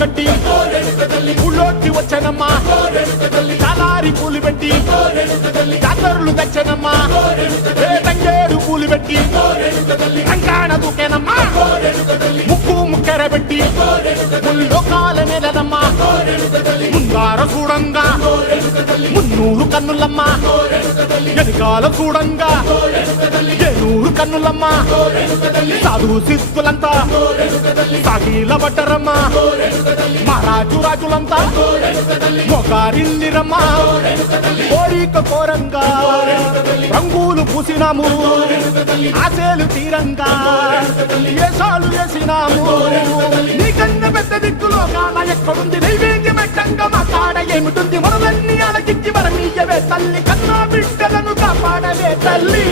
కట్టి ఊళ్ళోకి వచ్చానమ్మా చాలారి పూలు పెట్టి జాతరలు తెచ్చానమ్మా తంగేడు పూలు పెట్టి రంగాణ దూకేనమ్మా ముక్కు ముక్కెర పెట్టి ముల్లోకాల నేలనమ్మా ముందార చూడంగా మున్నూరు కన్నులమ్మా ఎనకాల చూడంగా ఏనూరు కన్నులమ్మా సాధు సిద్ధులంతా సాగిల పడ్డరమ్మా మహారాజు రాజులంతా మొగారిల్లిరమ్మా కోరిక కోరంగా రంగులు పూసినాము ఆశలు తీరంగా ఏసాలు వేసినాము నీకన్నా పెద్ద దిక్కులో కాన ఎక్కడుంది నైవేద్యం పెట్టంగా మా కాడ ఏమిటుంది మనలన్నీ అలకిచ్చి మరమీయవే తల్లి కన్నా బిడ్డలను కాపాడవే తల్లి